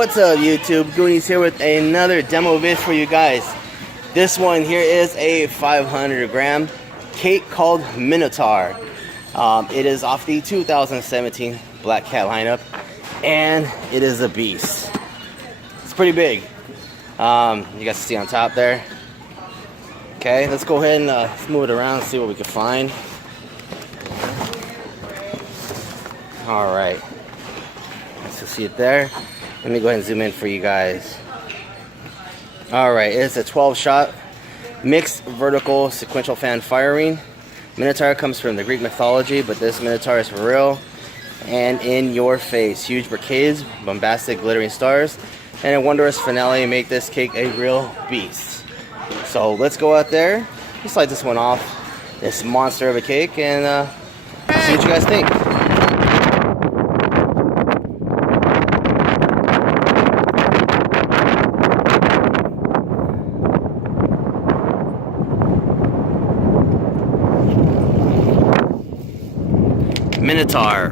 What's up, YouTube? Goonies here with another demo vid for you guys. This one here is a 500 gram cake called Minotaur. It is off the 2017 Black Cat lineup, and it is a beast. It's pretty big. You guys see on top there. Okay, let's go ahead and move it around and see what we can find. All right, so see it there. Let me go ahead and zoom in for you guys. All right, it's a 12-shot mixed vertical sequential fan firing. Minotaur comes from the Greek mythology, but this Minotaur is for real and in your face. Huge brocades, bombastic glittering stars, and a wondrous finale make this cake a real beast. So let's go out there, just light this one off, this monster of a cake, and see what you guys think. Minotaur